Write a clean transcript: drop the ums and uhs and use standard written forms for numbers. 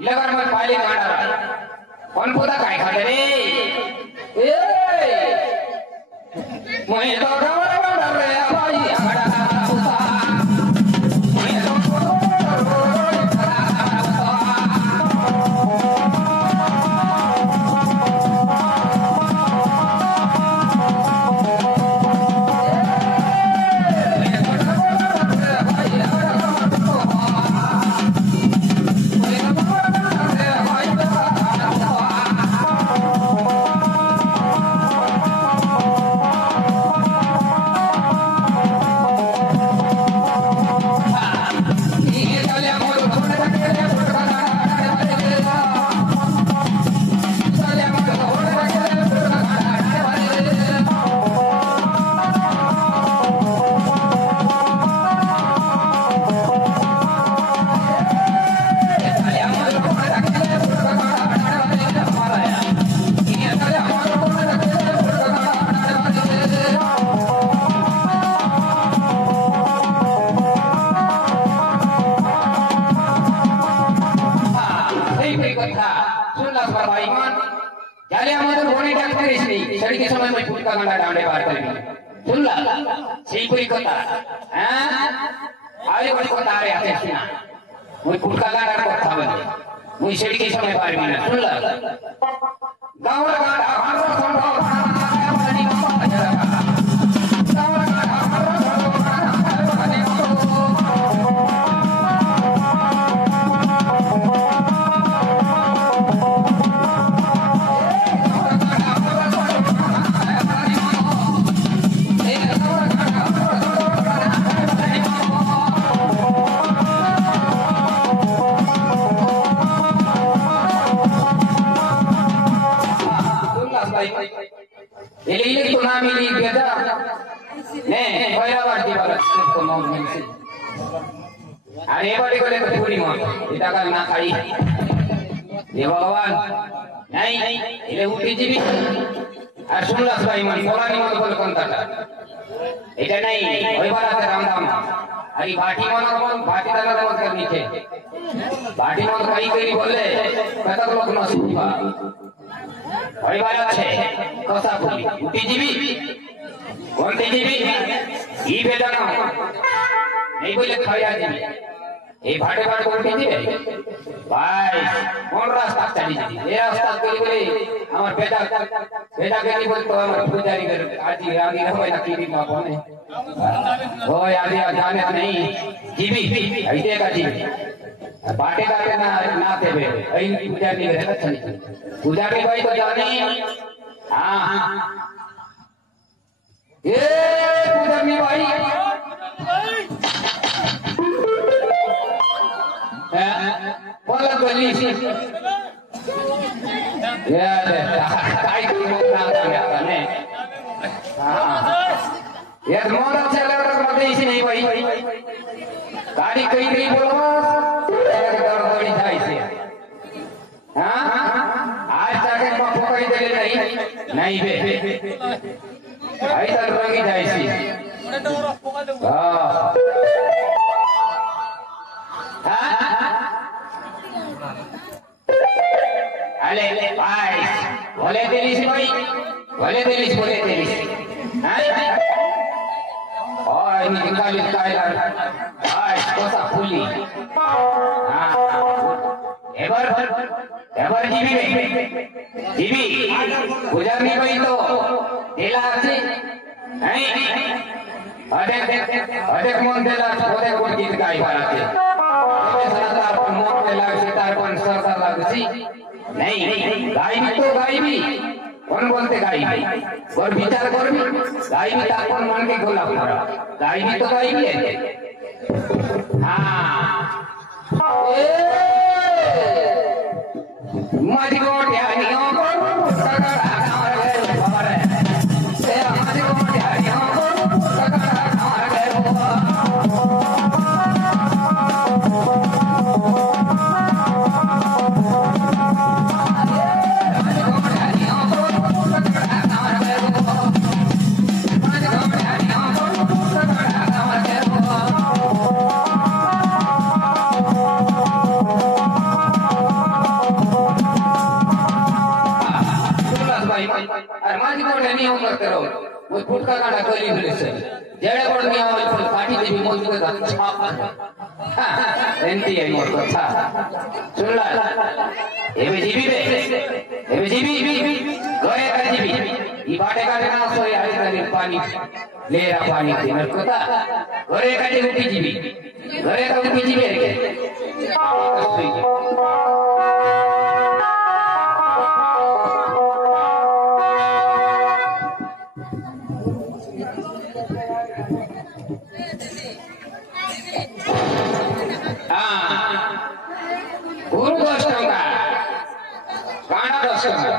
इलाकार में पाले कांडा कौन पोता काय खाते रे ए मैं तो गावड़ा रे भाई आड़ा करते रहो वो फुटका काटा कली भले से जेड़े बड़ निया वाली फल काटी देवी मोज के छाप एंटी है मोर कथा सुन ला एबे जीबी गए कर जीबी ई बाटे काटे ना सोए आई करे पानी ले रा पानी दिन कथा गरे काटे उठी जीबी गरे का उठी जीबी रे गुरु दोस्तों का गाना दोस्तों